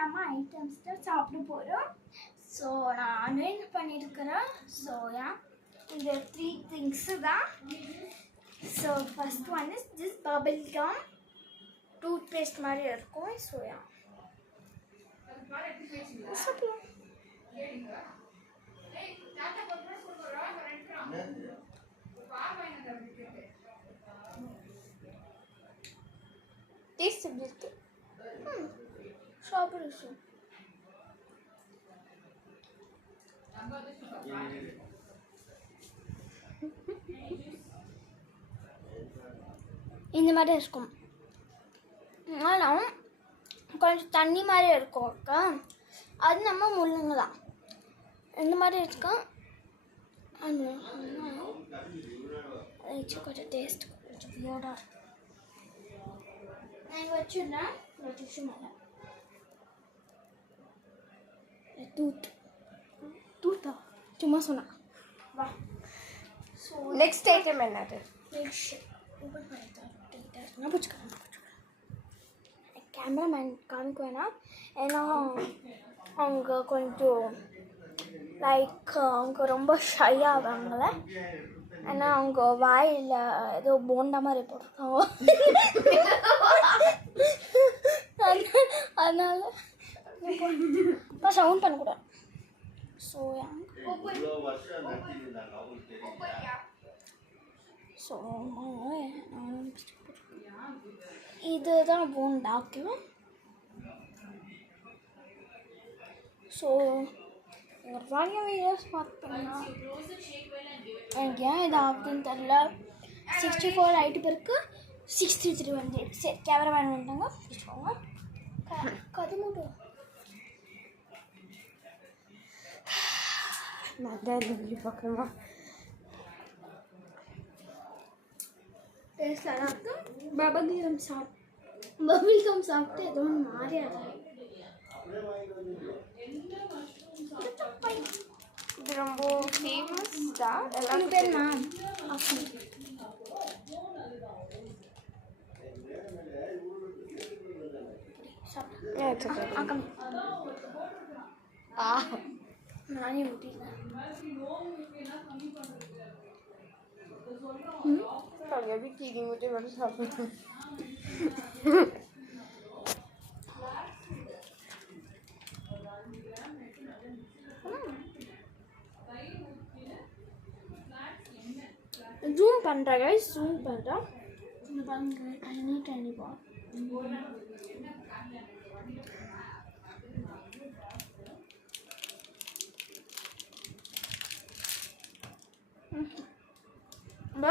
நம்ம ஐட்டம்ஸ் தான் சாப்பிட போகிறோம். ஸோ நான் என்ன பண்ணியிருக்கிறேன், ஸோ இந்த 3 திங்ஸு தான். So first one is this bubble gum, toothpaste மாதிரி இருக்கும். ஸோ டேஸ்ட் எப்படி இருக்கு? Strawberry juice. இந்த மாதிரி இருக்கும். ஆனால் கொஞ்சம் தண்ணி மாதிரி இருக்கும் அக்கா, அது நம்ம முள்ளுங்களாம். இந்த மாதிரி இருக்கும். கொஞ்சம் டேஸ்ட் கொஞ்சம் வியர்டாக இருக்கும். நான் வச்சுருந்தேன் ஒரு டிஷ்யூ மேலே. டூத்தா சும்மா சொன்னேன். வா. ஸோ நெக்ஸ்ட் ஐட்டம் என்னது? ஓப்பன் பண்ணிட்டேன். பிடிச்சிக்கிறேன். கேமராமேன் காமிக்க வேணாம், ஏன்னா அவங்க கொஞ்சம் லைக் அவங்க ரொம்ப ஷை ஆவாங்கள. ஏன்னா அவங்க வாயில் ஏதோ போண்டா மாதிரி போட்டிருக்காங்க. அதனால இப்போ சவுண்ட் பண்ணக்கூடாது. ஸோ இதுதான் போண்டா. ஓகேவா? ஸோ ஒரு வாங்க வீடியோஸ் பார்த்தீங்கன்னா எனக்கு ஏன் இது ஆகுதுன்னு தெரில. 64 ஆகிட்டு பிறகு 63 வந்து சரி கேமராமேன் வந்துட்டாங்க. பிடிச்சோங்க கது மூட்டும் நான் பார்க்கணுமா? டேஸ்ட் நல்லா இருக்கு. பபிள் கம் சாப்பிட்டு ஏதோ ஒன்று மாறியாது. இது ரொம்ப ஃபேமஸ் தான். எல்லாரும் பேர் நான் நானே ஊட்டிடுறேன். வீட்டில் முட்டை மட்டும் சாப்பிடுவேன். ஜூம் பண்ணுறேன் கைஸ், ஜூம் பண்ணுறேன். பாருங்க டைனி பால். Bye.